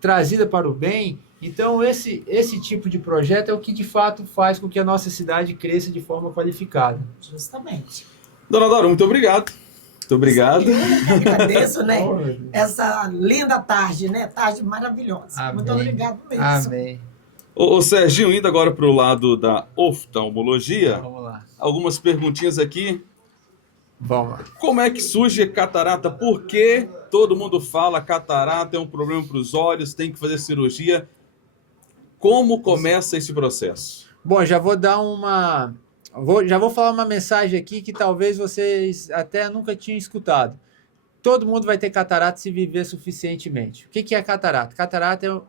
trazida para o bem. Então, esse tipo de projeto é o que, de fato, faz com que a nossa cidade cresça de forma qualificada. Justamente. Dona Dora, muito obrigado. Muito obrigado. Eu agradeço, né? Essa linda tarde, né? Tarde maravilhosa. Amém. Muito obrigado mesmo. Amém. Ô Serginho, indo agora para o lado da oftalmologia, Vamos lá. algumas perguntinhas aqui. Vamos lá. Como é que surge catarata? Por que todo mundo fala catarata é um problema para os olhos, tem que fazer cirurgia? Como começa esse processo? Bom, já vou dar já vou falar uma mensagem aqui que talvez vocês até nunca tinham escutado. Todo mundo vai ter catarata se viver suficientemente. O que é catarata? Catarata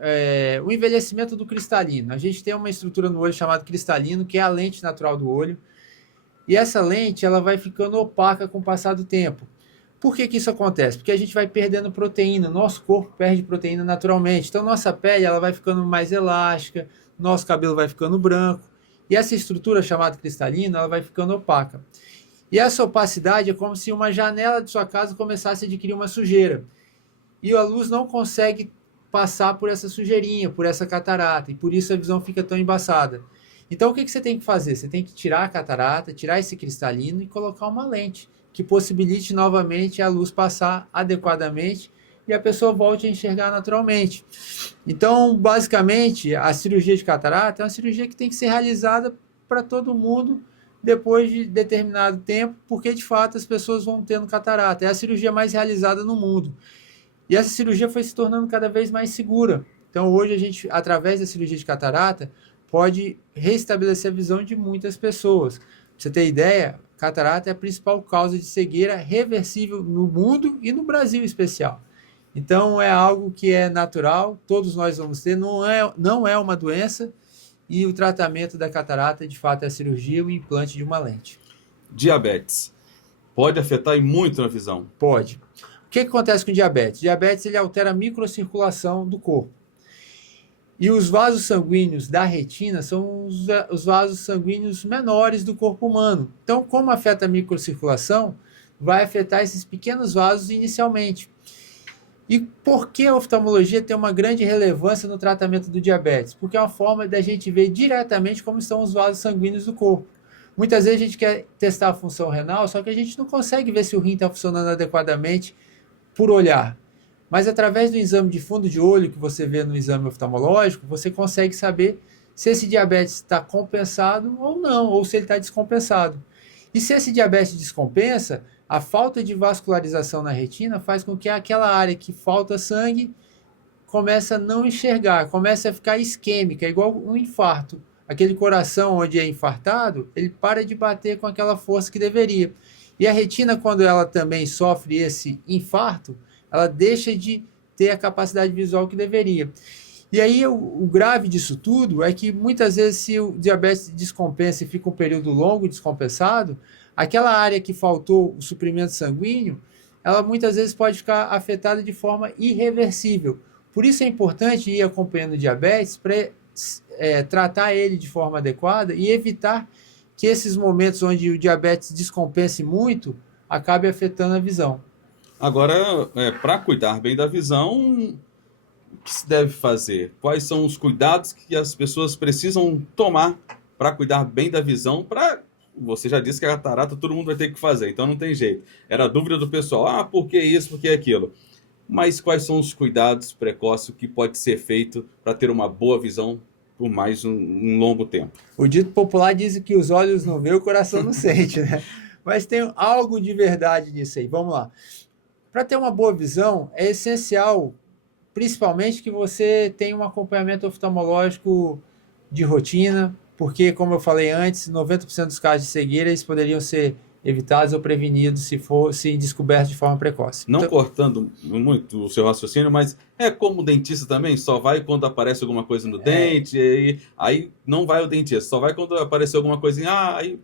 é o envelhecimento do cristalino. A gente tem uma estrutura no olho chamada cristalino, que é a lente natural do olho. E essa lente ela vai ficando opaca com o passar do tempo. Por que isso acontece? Porque a gente vai perdendo proteína, nosso corpo perde proteína naturalmente. Então nossa pele ela vai ficando mais elástica, nosso cabelo vai ficando branco. E essa estrutura chamada cristalina ela vai ficando opaca. E essa opacidade é como se uma janela de sua casa começasse a adquirir uma sujeira. E a luz não consegue passar por essa sujeirinha, por essa catarata. E por isso a visão fica tão embaçada. Então o que você tem que fazer? Você tem que tirar a catarata, tirar esse cristalino e colocar uma lente que possibilite novamente a luz passar adequadamente e a pessoa volte a enxergar naturalmente. Então, basicamente, a cirurgia de catarata é uma cirurgia que tem que ser realizada para todo mundo depois de determinado tempo, porque de fato as pessoas vão tendo catarata. É a cirurgia mais realizada no mundo. E essa cirurgia foi se tornando cada vez mais segura. Então, hoje a gente, através da cirurgia de catarata, pode restabelecer a visão de muitas pessoas. Pra você ter ideia, catarata é a principal causa de cegueira reversível no mundo e no Brasil em especial. Então é algo que é natural, todos nós vamos ter, não é uma doença, e o tratamento da catarata de fato é a cirurgia e o implante de uma lente. Diabetes. Pode afetar e muito na visão? Pode. O que acontece com diabetes? Diabetes ele altera a microcirculação do corpo. E os vasos sanguíneos da retina são os vasos sanguíneos menores do corpo humano. Então, como afeta a microcirculação, vai afetar esses pequenos vasos inicialmente. E por que a oftalmologia tem uma grande relevância no tratamento do diabetes? Porque é uma forma da gente ver diretamente como estão os vasos sanguíneos do corpo. Muitas vezes a gente quer testar a função renal, só que a gente não consegue ver se o rim está funcionando adequadamente por olhar. Mas através do exame de fundo de olho que você vê no exame oftalmológico, você consegue saber se esse diabetes está compensado ou não, ou se ele está descompensado. E se esse diabetes descompensa, a falta de vascularização na retina faz com que aquela área que falta sangue comece a não enxergar, comece a ficar isquêmica, igual um infarto. Aquele coração onde é infartado, ele para de bater com aquela força que deveria. E a retina, quando ela também sofre esse infarto, ela deixa de ter a capacidade visual que deveria. E aí o grave disso tudo é que muitas vezes se o diabetes descompensa e fica um período longo descompensado, aquela área que faltou o suprimento sanguíneo, ela muitas vezes pode ficar afetada de forma irreversível. Por isso é importante ir acompanhando o diabetes para tratar ele de forma adequada e evitar que esses momentos onde o diabetes descompense muito acabe afetando a visão. Agora, para cuidar bem da visão, o que se deve fazer? Quais são os cuidados que as pessoas precisam tomar para cuidar bem da visão? Você já disse que a catarata todo mundo vai ter que fazer, então não tem jeito. Era a dúvida do pessoal, por que isso, por que aquilo? Mas quais são os cuidados precoces que pode ser feito para ter uma boa visão por mais um longo tempo? O dito popular diz que os olhos não veem, o coração não sente, né? Mas tem algo de verdade nisso aí. Vamos lá. Para ter uma boa visão, é essencial, principalmente, que você tenha um acompanhamento oftalmológico de rotina, porque, como eu falei antes, 90% dos casos de cegueira eles poderiam ser evitados ou prevenidos se fossem descobertos de forma precoce. Não cortando muito o seu raciocínio, mas é como o dentista também, só vai quando aparece alguma coisa no dente, aí não vai o dentista, só vai quando aparecer alguma coisinha, aí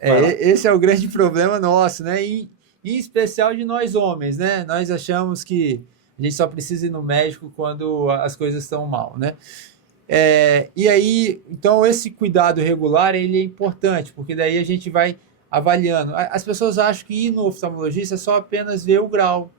vai lá. Esse é o grande problema nosso, né? E em especial de nós homens, né? Nós achamos que a gente só precisa ir no médico quando as coisas estão mal, né? E aí, então esse cuidado regular, ele é importante, porque daí a gente vai avaliando. As pessoas acham que ir no oftalmologista é só apenas ver o grau.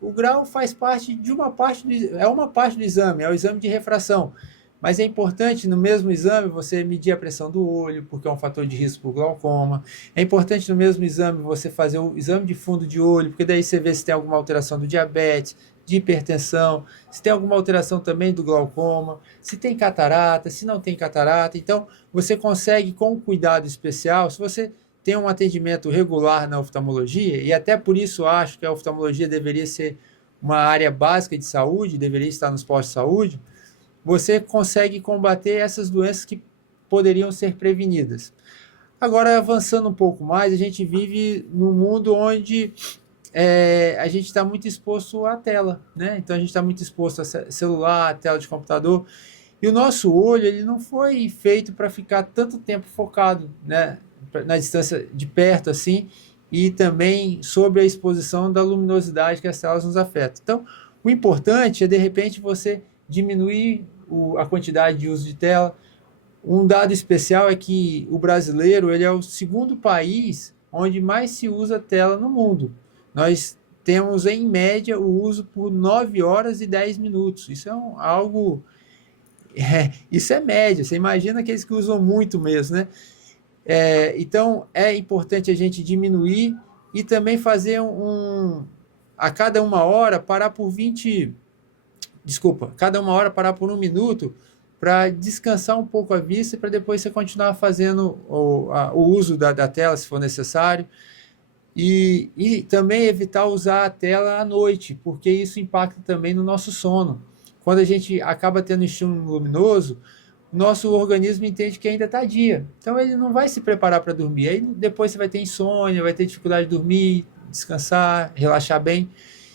O grau faz parte de uma parte do exame, é o exame de refração. Mas é importante no mesmo exame você medir a pressão do olho, porque é um fator de risco para o glaucoma. É importante no mesmo exame você fazer o exame de fundo de olho, porque daí você vê se tem alguma alteração do diabetes, de hipertensão, se tem alguma alteração também do glaucoma, se tem catarata, se não tem catarata. Então, você consegue, com um cuidado especial, se você tem um atendimento regular na oftalmologia, e até por isso acho que a oftalmologia deveria ser uma área básica de saúde, deveria estar nos postos de saúde, você consegue combater essas doenças que poderiam ser prevenidas. Agora, avançando um pouco mais, a gente vive num mundo onde a gente está muito exposto à tela, né? Então, a gente está muito exposto a celular, a tela de computador, e o nosso olho ele não foi feito para ficar tanto tempo focado, né, na distância de perto, assim, e também sobre a exposição da luminosidade que as telas nos afetam. Então, o importante é, de repente, você diminuir a quantidade de uso de tela. Um dado especial é que o brasileiro ele é o segundo país onde mais se usa tela no mundo. Nós temos, em média, o uso por 9 horas e 10 minutos. Isso é algo... isso é média. Você imagina aqueles que usam muito mesmo, né? Então, é importante a gente diminuir e também fazer a cada uma hora parar por 20... Desculpa, cada uma hora parar por 1 minuto para descansar um pouco a vista e para depois você continuar fazendo o uso da tela, se for necessário. E também evitar usar a tela à noite, porque isso impacta também no nosso sono. Quando a gente acaba tendo estímulo luminoso, nosso organismo entende que ainda está dia. Então ele não vai se preparar para dormir. Aí depois você vai ter insônia, vai ter dificuldade de dormir, descansar, relaxar bem.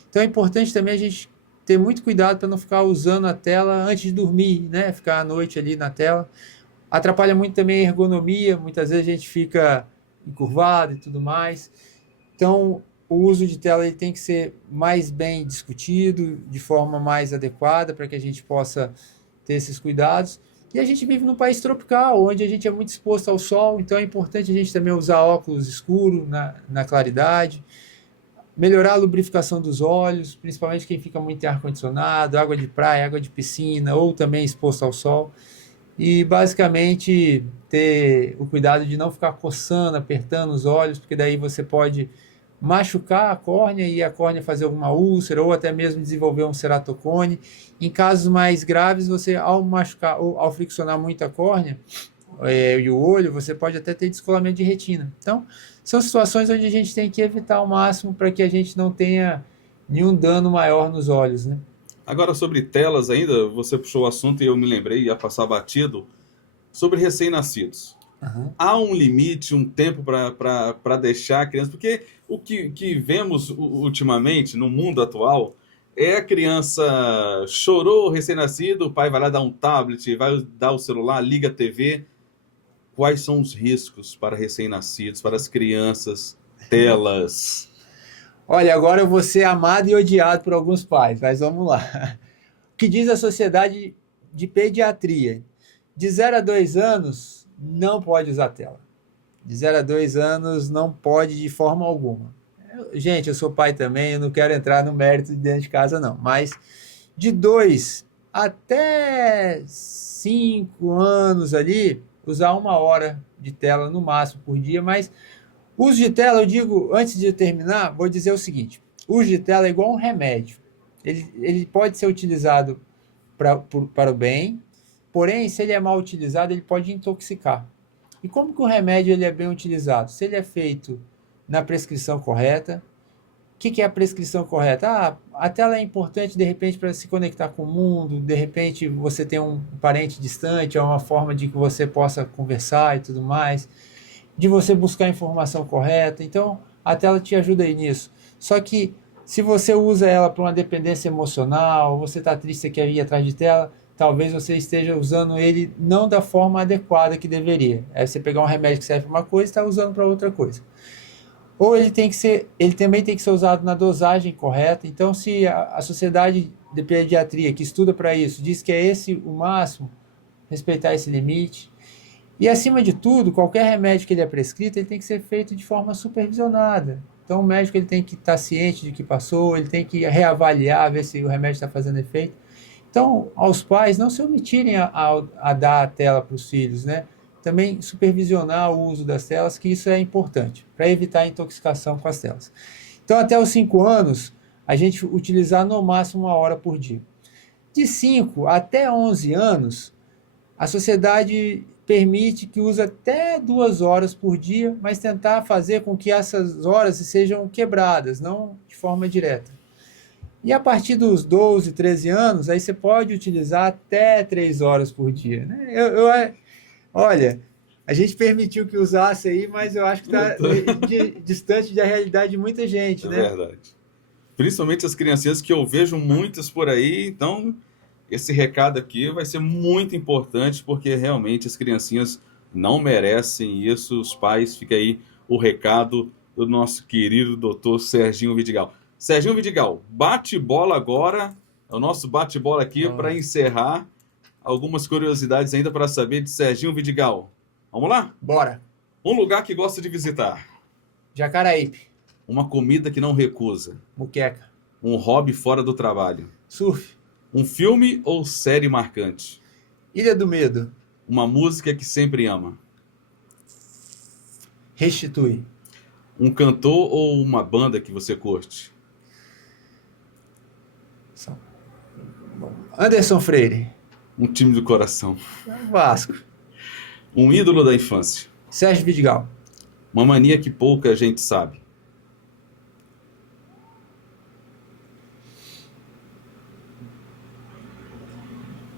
Então é importante também a gente ter muito cuidado para não ficar usando a tela antes de dormir, né? Ficar à noite ali na tela. Atrapalha muito também a ergonomia, muitas vezes a gente fica encurvado e tudo mais. Então, o uso de tela ele tem que ser mais bem discutido, de forma mais adequada, para que a gente possa ter esses cuidados. E a gente vive num país tropical, onde a gente é muito exposto ao sol, então é importante a gente também usar óculos escuros na claridade, melhorar a lubrificação dos olhos, principalmente quem fica muito em ar-condicionado, água de praia, água de piscina, ou também exposto ao sol. E basicamente ter o cuidado de não ficar coçando, apertando os olhos, porque daí você pode machucar a córnea e a córnea fazer alguma úlcera ou até mesmo desenvolver um ceratocone. Em casos mais graves, você ao machucar ou ao friccionar muito a córnea e o olho, você pode até ter descolamento de retina. Então, são situações onde a gente tem que evitar ao máximo para que a gente não tenha nenhum dano maior nos olhos, né? Agora, sobre telas ainda, você puxou o assunto e eu me lembrei, ia passar batido, sobre recém-nascidos. Uhum. Há um limite, um tempo para deixar a criança, porque o que vemos ultimamente no mundo atual é a criança chorou, recém-nascido, o pai vai lá dar um tablet, vai dar o celular, liga a TV. Quais são os riscos para recém-nascidos, para as crianças, telas? Olha, agora eu vou ser amado e odiado por alguns pais, mas vamos lá. O que diz a Sociedade de Pediatria? De 0 a 2 anos, não pode usar tela. De 0 a 2 anos, não pode de forma alguma. Gente, eu sou pai também, eu não quero entrar no mérito de dentro de casa, não. Mas de 2 até 5 anos ali, usar 1 hora de tela no máximo por dia, mas uso de tela, eu digo, antes de terminar, vou dizer o seguinte: uso de tela é igual um remédio. Ele pode ser utilizado para o bem, porém, se ele é mal utilizado, ele pode intoxicar. E como que o remédio ele é bem utilizado? Se ele é feito na prescrição correta. O que é a prescrição correta? A tela é importante, de repente, para se conectar com o mundo, de repente você tem um parente distante, é uma forma de que você possa conversar e tudo mais, de você buscar a informação correta. Então, a tela te ajuda aí nisso. Só que, se você usa ela para uma dependência emocional, você está triste, você quer ir atrás de tela, talvez você esteja usando ele não da forma adequada que deveria. É você pegar um remédio que serve para uma coisa e está usando para outra coisa. Ou ele também tem que ser usado na dosagem correta. Então, se a Sociedade de Pediatria, que estuda para isso, diz que é esse o máximo, respeitar esse limite. E, acima de tudo, qualquer remédio que ele é prescrito, ele tem que ser feito de forma supervisionada. Então, o médico ele tem que estar ciente de que passou, ele tem que reavaliar, ver se o remédio está fazendo efeito. Então, aos pais, não se omitirem a dar a tela para os filhos, né? Também supervisionar o uso das telas, que isso é importante, para evitar a intoxicação com as telas. Então, até os 5 anos, a gente utilizar no máximo 1 hora por dia. De 5 até 11 anos, a sociedade permite que use até 2 horas por dia, mas tentar fazer com que essas horas sejam quebradas, não de forma direta. E a partir dos 12, 13 anos, aí você pode utilizar até 3 horas por dia, né? Olha, a gente permitiu que usasse aí, mas eu acho que está distante da realidade de muita gente, né? É verdade. Principalmente as criancinhas, que eu vejo muitas por aí. Então, esse recado aqui vai ser muito importante, porque realmente as criancinhas não merecem isso. Os pais, fica aí o recado do nosso querido doutor Serginho Vidigal. Serginho Vidigal, bate-bola agora, é o nosso bate-bola aqui para encerrar. Algumas curiosidades ainda para saber de Serginho Vidigal. Vamos lá? Bora. Um lugar que gosta de visitar. Jacaraípe. Uma comida que não recusa. Muqueca. Um hobby fora do trabalho. Surf. Um filme ou série marcante. Ilha do Medo. Uma música que sempre ama. Restitui. Um cantor ou uma banda que você curte. Anderson Freire. Um time do coração. Vasco. Um ídolo da infância. Sérgio Vidigal. Uma mania que pouca gente sabe.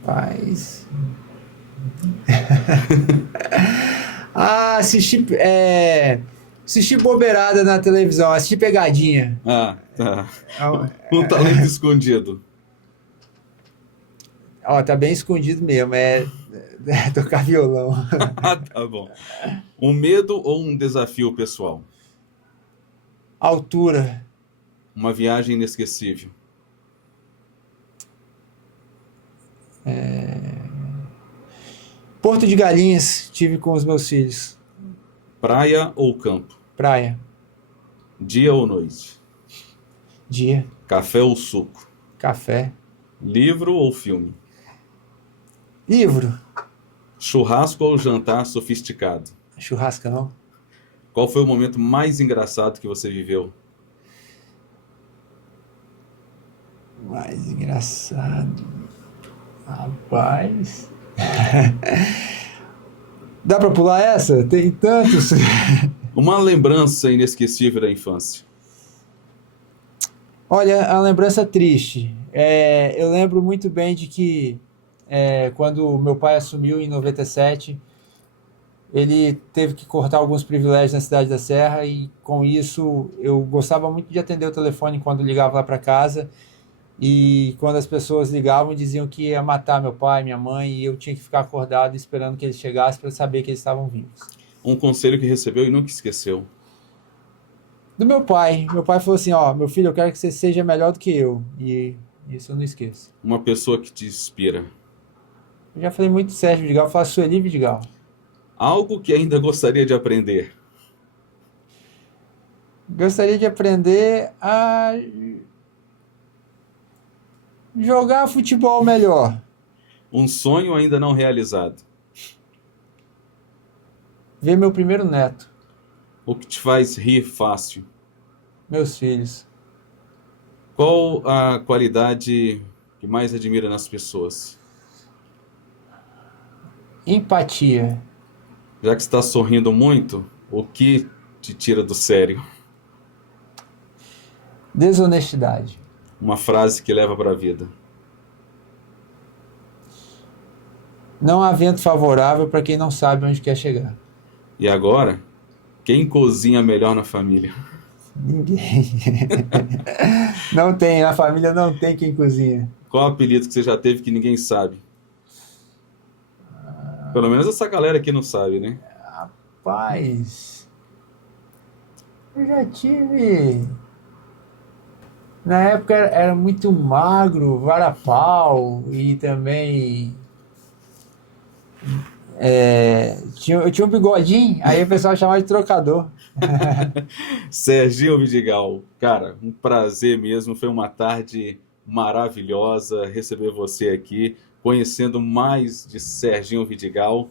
Paz. Assistir bobeirada na televisão, assistir pegadinha. Ah, tá. Um talento escondido. Tá bem escondido mesmo, tocar violão. Ah, tá bom. Um medo ou um desafio pessoal? Altura. Uma viagem inesquecível. Porto de Galinhas, tive com os meus filhos. Praia ou campo? Praia. Dia ou noite? Dia. Café ou suco? Café. Livro ou filme? Livro. Churrasco ou jantar sofisticado? Churrascão. Qual foi o momento mais engraçado que você viveu? Mais engraçado. Rapaz. Dá pra pular essa? Tem tantos. Uma lembrança inesquecível da infância. Olha, a lembrança triste. Eu lembro muito bem de que quando meu pai assumiu em 97, ele teve que cortar alguns privilégios na Cidade da Serra e com isso eu gostava muito de atender o telefone quando ligava lá para casa e quando as pessoas ligavam diziam que ia matar meu pai, minha mãe e eu tinha que ficar acordado esperando que eles chegassem para saber que eles estavam vivos. Um conselho que recebeu e nunca esqueceu. Do meu pai falou assim, ó, meu filho, eu quero que você seja melhor do que eu e isso eu não esqueço. Uma pessoa que te inspira. Eu já falei muito do Sérgio Vidigal, eu faço Sueli Vidigal. Algo que ainda gostaria de aprender. Gostaria de aprender a jogar futebol melhor. Um sonho ainda não realizado. Ver meu primeiro neto, O que te faz rir fácil. meus filhos. Qual a qualidade que mais admira nas pessoas? Empatia. Já que está sorrindo muito, o que te tira do sério? Desonestidade. Uma frase que leva para a vida. Não há vento favorável para quem não sabe onde quer chegar. E agora, quem cozinha melhor na família? Ninguém. Não tem, na família não tem quem cozinha. Qual apelido que você já teve que ninguém sabe? Pelo menos essa galera aqui não sabe, né? Rapaz, eu já tive. Na época era muito magro, varapau e também. Eu tinha um bigodinho, aí o pessoal chamava de trocador. Serginho Vidigal, cara, um prazer mesmo. Foi uma tarde maravilhosa receber você aqui, conhecendo mais de Serginho Vidigal.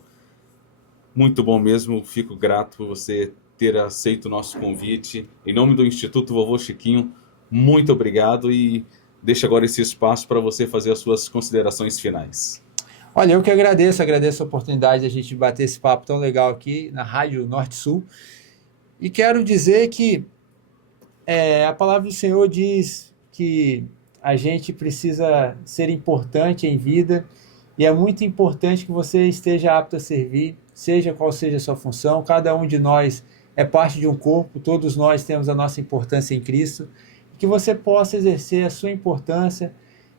Muito bom mesmo, fico grato por você ter aceito o nosso convite. Em nome do Instituto Vovô Chiquinho, muito obrigado e deixo agora esse espaço para você fazer as suas considerações finais. Olha, eu que agradeço a oportunidade de a gente bater esse papo tão legal aqui na Rádio Norte Sul. E quero dizer que a palavra do Senhor diz que a gente precisa ser importante em vida e é muito importante que você esteja apto a servir, seja qual seja a sua função. Cada um de nós é parte de um corpo, todos nós temos a nossa importância em Cristo. Que você possa exercer a sua importância,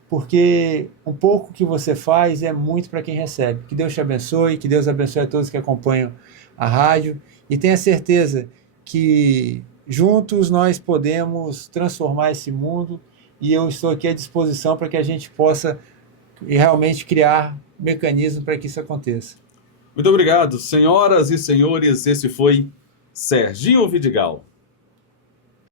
porque um pouco que você faz é muito para quem recebe. Que Deus te abençoe, que Deus abençoe a todos que acompanham a rádio e tenha certeza que juntos nós podemos transformar esse mundo e eu estou aqui à disposição para que a gente possa realmente criar mecanismos para que isso aconteça. Muito obrigado, senhoras e senhores. Esse foi Serginho Vidigal.